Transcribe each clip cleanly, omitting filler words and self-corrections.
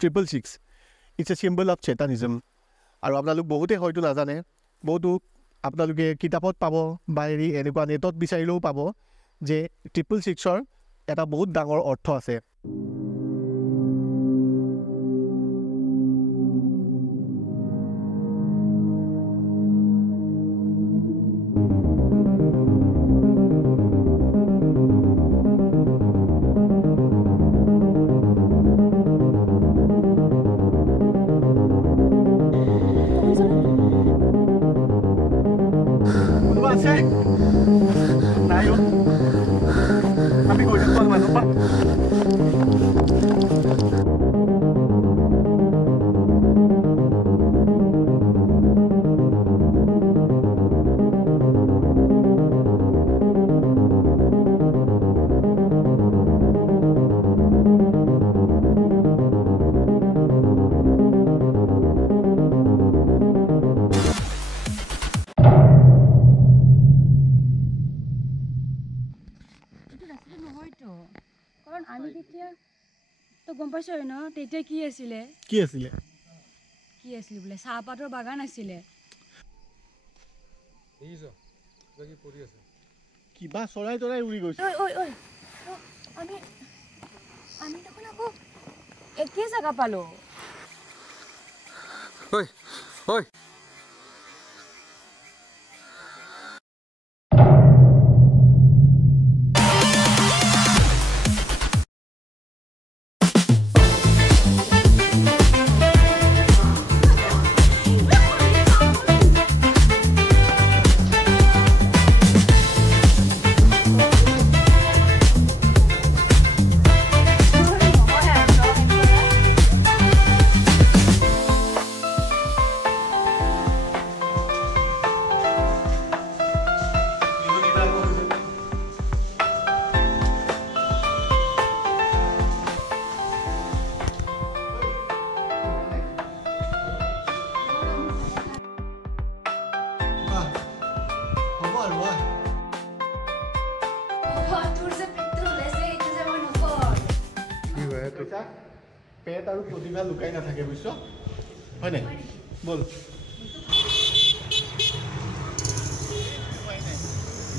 666 it's a symbol of চেতানিজম আৰু আপোনালোক বহুতে হয়তো নাজানে বহুতো আপোনালোকে কিতাপত পাব বা এনেকুৱা নেটত বিচাৰিলেও পাব যে 666ৰ এটা বহুত ডাঙৰ অৰ্থ আছে তো গম পাইছো ন তেতিয়া কি আছিলে বোলে চাহপাতৰ বাগান আছিলে কিবা চৰাই তৰাই উৰি গৈছে আমি দেখোন আকৌ একে জায়গা পালো পেট আৰু প্ৰতিভা লুকাই নাথাকে বুজিছ হয় নাই বল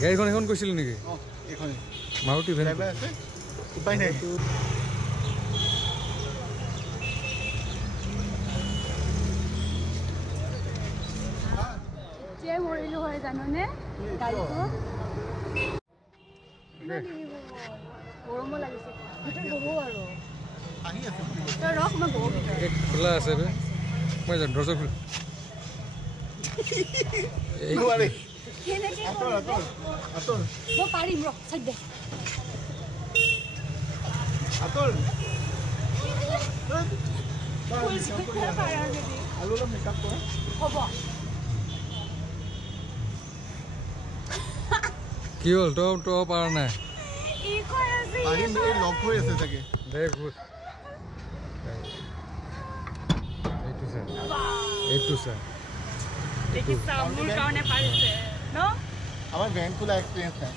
গাড়ীখন এখন কৈছিল নেকি এইখন মাৰুতি ভেন আছে উপায় নাই যে মৰিলো হয় জাননে গাড়ীটো গৰম লাগিছে ভিতৰত বহু আৰু আহি আছে তই ৰখ মই বহু ভিতৰত এক খোলা আছে বে মই জান দৰ্জা খোল নোৱাৰে কেনেকে আতল মই পাৰিম ৰখ চাই দে আতল আৰু অলপ মেকআপ কৰা হ'ব কি হ'ল তই পাৰা নাই ই কৈ আছে পাৰিম এই লক হৈ আছে চাগে দে গুড এইটো চা দেখিছা মোৰ কাৰণে পাৰিছে ন আমাৰ ভেন খোলা এক্সপিৰিয়েঞ্চ নাই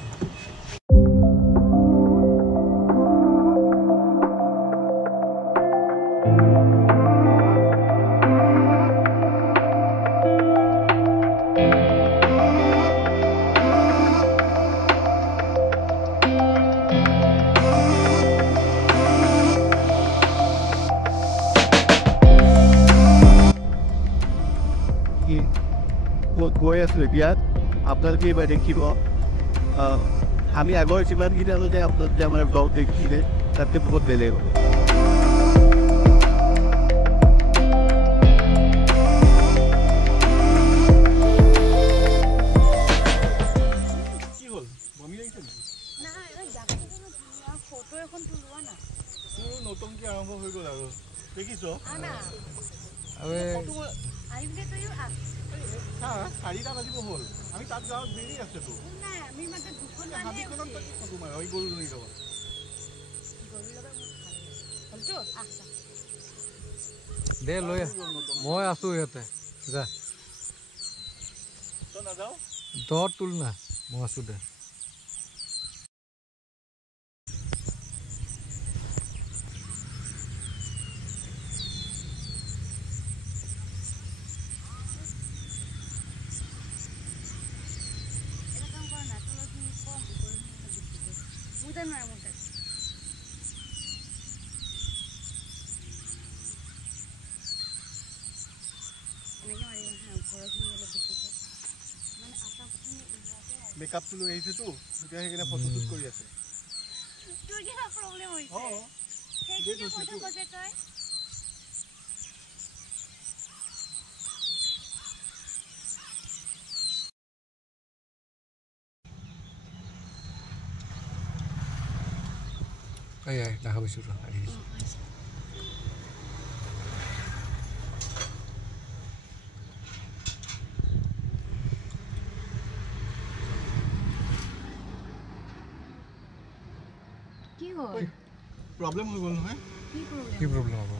গৈ আছোঁ এতিয়া আপোনালোকে এইবাৰ দেখিব আমি আগৰ যিমানকেইটা যে আপোনালোকে আমাৰ ব্লগ দেখিছিলে তাতকৈ বহুত বেলেগ হ'ব কি হ'ল বমি লাগিছে ফটো এখন তোলোৱা না তোৰ নতুনকৈ আৰম্ভ হৈ গ'ল আৰু দেখিছ চাৰিটা বাজিব হ'ল আমি তাত যাওঁ দেৰি আছেতো হাবিখনত ফটো মাৰ এই গৰুজনীৰ লগত দে লৈ মই আছো ইয়াতে যা তই নাযাওঁ দহ তোল না মই আছো দে প্ৰব্লেম নাই মোৰ তাত এনেকৈ মাৰি ওপৰখিনি অলপ বেছিকৈ মানে আকাশখিনি মেকআপটো লৈ আহিছেতো এতিয়া সেইকাৰণে ফটোশ্বুট কৰি আছে তোৰ কিবা প্ৰব্লেম হৈছে সেইখিনি কৈ থাক যে তই এই দেখা পাইছোঁ আহিছোঁ কি হ'ল প্ৰব্লেম হৈ গ'ল নহয় কি প্ৰব্লেম হ'ব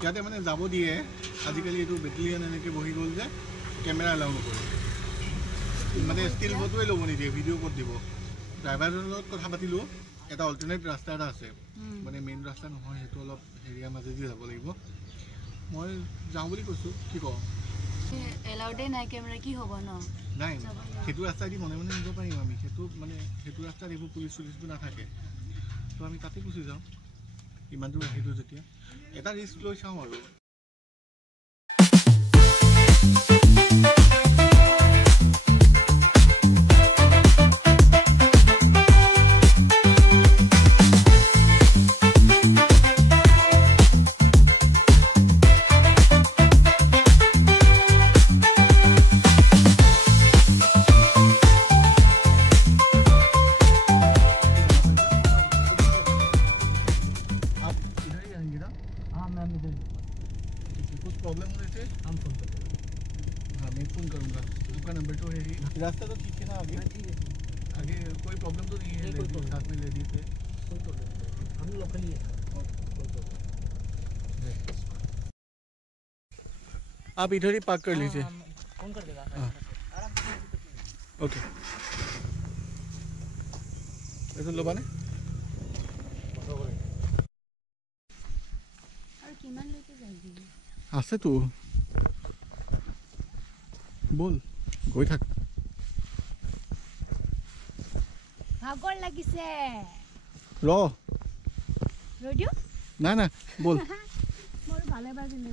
ইয়াতে মানে যাব দিয়ে আজিকালি এইটো বেটেলিয়ান এনেকৈ বহি গ'ল যে কেমেৰা এলাউ নকৰে মানে ষ্টিল ফটোৱে ল'ব নিদিয়ে ভিডিঅ' ক'ত দিব ড্ৰাইভাৰজনৰ লগত কথা পাতিলোঁ এটা অল্টাৰনেট ৰাস্তা এটা আছে মানে মেইন ৰাস্তা নহয় সেইটো অলপ হেৰিয়াৰ মাজেদি যাব লাগিব মই যাওঁ বুলি কৈছোঁ কি কওঁ এলাউডে নাই কেমেৰা কি হ'ব ন নাই সেইটো ৰাস্তাইদি মনে মনে নিব পাৰিম আমি সেইটো ৰাস্তাত এইবোৰ পুলিচ চুলিচবোৰ নাথাকে তো আমি তাতে গুচি যাওঁ ইমান দূৰ আহিলোঁ যেতিয়া এটা ৰিস্ক লৈ চাওঁ আৰু प्रॉब्लम होने से हम फोन करेंगे हाँ मैं फ़ोन करूँगा आपका नंबर तो है ही रास्ता तो ठीक है ना आगे ठीक है आगे कोई प्रॉब्लम तो नहीं है कोई साथ में लेडीज है कोई प्रॉब्लम नहीं हम लोकल ही है आप इधर ही पार्क कर लीजिए फोन कर देगा ओके ऐसा लो बाने আৰু কিমান লৈকে যাবি আছে তো বল গৈ থাক ভাগৰ লাগিছে ৰ ৰেডিঅ' না না বল মোৰ ভালে বাজিলে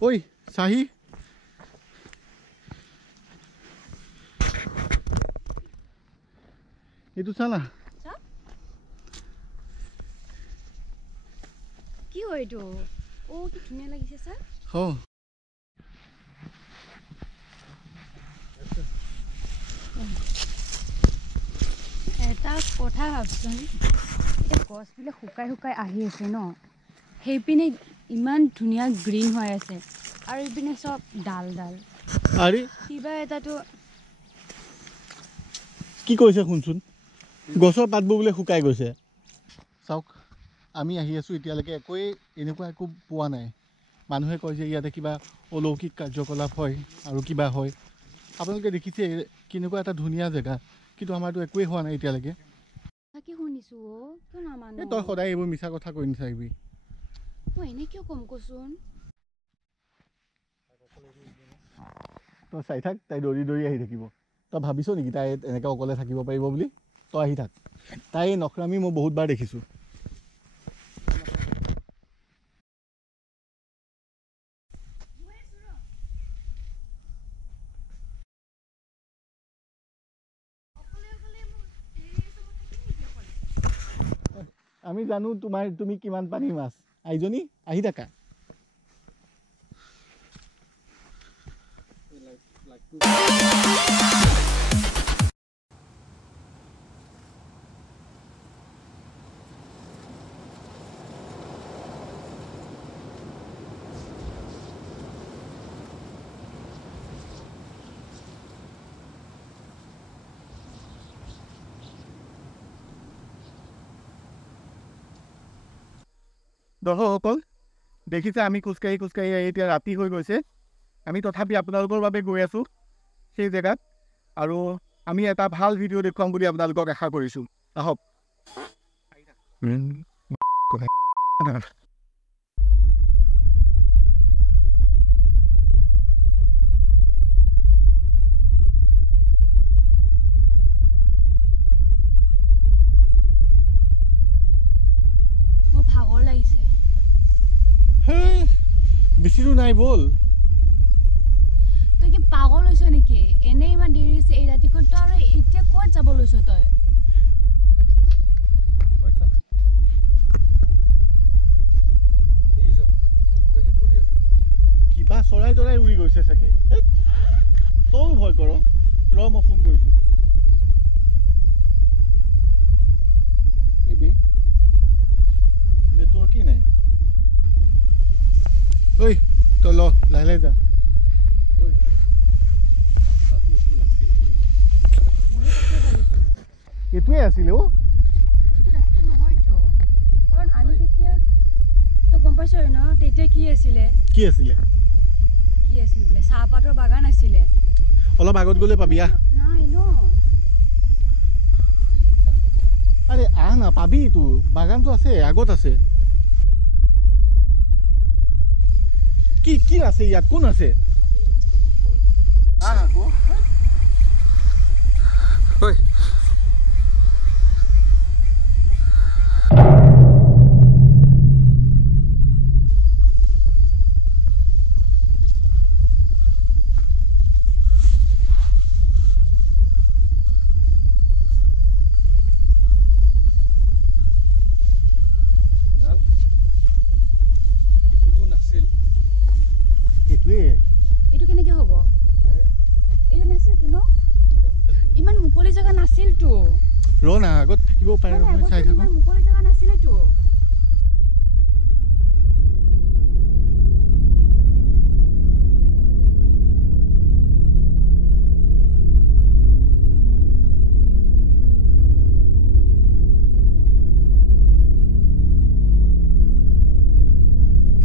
ওই সাহি এইটো চা না কি হয় এইটো ও কি ধুনীয়া লাগিছে স্যার হ এটা কথা ভাবচোন এতিয়া গছবিলাক শুকাই শুকাই আহি আছে ন সেইপিনে ইমান ধুনীয়া গ্ৰীণ হৈ আছে আৰু এইপিনে চব ডাল ডাল আৰে কিবা এটাতো কি কৈছে শুনচোন গছৰ পাতবোৰ বোলে শুকাই গৈছে চাওক আমি আহি আছোঁ এতিয়ালৈকে এনেকুৱা একো পোৱা নাই মানুহে কয় যে ইয়াতে কিবা অলৌকিক কাৰ্যকলাপ হয় আৰু কিবা হয় আপোনালোকে দেখিছে কেনেকুৱা এটা ধুনীয়া জেগা কিন্তু আমাৰতো একোৱেই হোৱা নাই এতিয়ালৈকে তাকে শুনিছোঁ কিয় নামানো তই সদায় এইবোৰ মিছা কথা কৈ নাথাকিবি মই এনে কিয় কম কচোন তই চাই থাক তাই দৌৰি দৌৰি আহি থাকিব তই ভাবিছ নেকি তাই এনেকৈ অকলে থাকিব পাৰিব বুলি তই আহি থাক তাই নখৰামি মই বহুতবাৰ দেখিছোঁ আমি জানো তুমি কিমান পানীৰ মাছ আইজনী আহি থাকা দৰ্শকসকল দেখিছে আমি খোজকাঢ়ি খোজকাঢ়ি এতিয়া ৰাতি হৈ গৈছে আমি তথাপি আপোনালোকৰ বাবে গৈ আছোঁ সেই জেগাত আৰু আমি এটা ভাল ভিডিঅ' দেখুৱাম বুলি আপোনালোকক আশা কৰিছোঁ আহক মোৰ ভাগৰ লাগিছে হেই বেছি দূৰ নাই ব'ল তই কি পাগল হৈছ নেকি এনেই ইমান দেৰি হৈছে এই ৰাতিখন তই আৰু এতিয়া ক'ত যাব লৈছ তই কিবা চৰাই তৰাই উৰি গৈছে চাগে তইও ভয় কৰ ৰ মই ফোন কৰিছোঁ এইবে নেটৱৰ্কেই নাই ঐ তই ল লাহে লাহে যা এইটোৱে আছিলে অ' এইটো ৰাস্তাটো নহয়তো কাৰণ আমি তেতিয়া তই গম পাইছ ন তেতিয়া কি আছিলে বোলে চাহপাতৰ বাগান আছিলে অলপ আগত গ'লে পাবি আহ নাই ন আৰে আহ না পাবি তো বাগানটো আছে আগত আছে কি কি আছে ইয়াত কোন আছে আহ আকৌ ঐ এইটো কেনেকৈ হ'ব এইটো নাছিলতো ন ইমান মুকলি জেগা নাছিলতো ৰ না আগত থাকিব পাৰে নহয় চাই থাকো মুকলি জেগা নাছিলেতো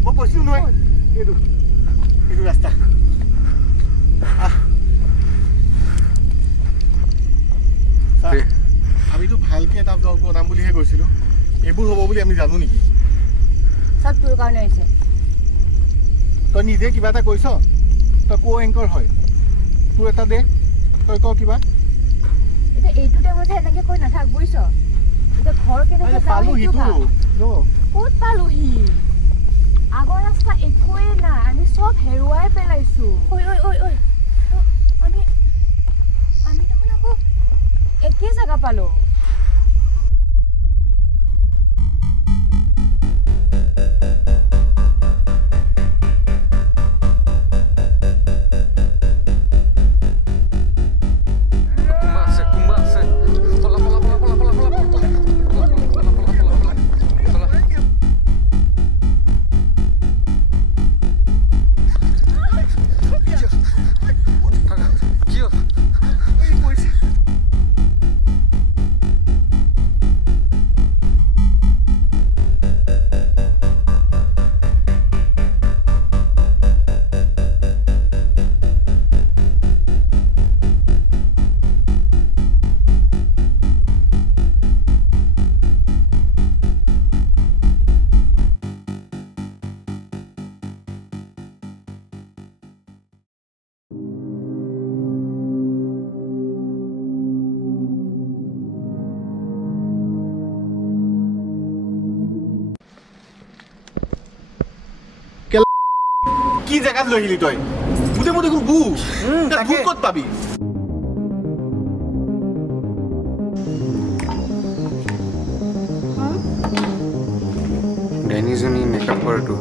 মই কৈছিলোঁ নহয় এইটো ৰাস্তা আমিতো ভালকে এটা ব্লগ বনাম বুলিহে গৈছিলোঁ এইবোৰ হ'ব বুলি আমি জানো নেকি চব তোৰ কাৰণে হৈছে তই নিজে কিবা এটা কৈছ তই কো এংকৰ হয় তোৰ এটা দে তই ক কিবা এতিয়া এইটো টাইমত এনেকৈ কৈ নাথাক বুজিছ এতিয়া ঘৰ কেনেকৈ পালোহিতো ক'ত পালোহি আগৰ ৰাস্তা একোৱেই নাই আমি চব হেৰুৱাই পেলাইছোঁ আমি দেখোন আকৌ একেই জেগা পালোঁ কি জেগাত লৈ আহিলি তই গোটেই মই দেখোন ভূত ক'ত পাবি ডেনিজনী মেকআপ কৰেতো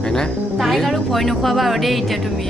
হয়নে তাইক আৰু ভয় নোখোৱাবা আৰু দেই এতিয়া তুমি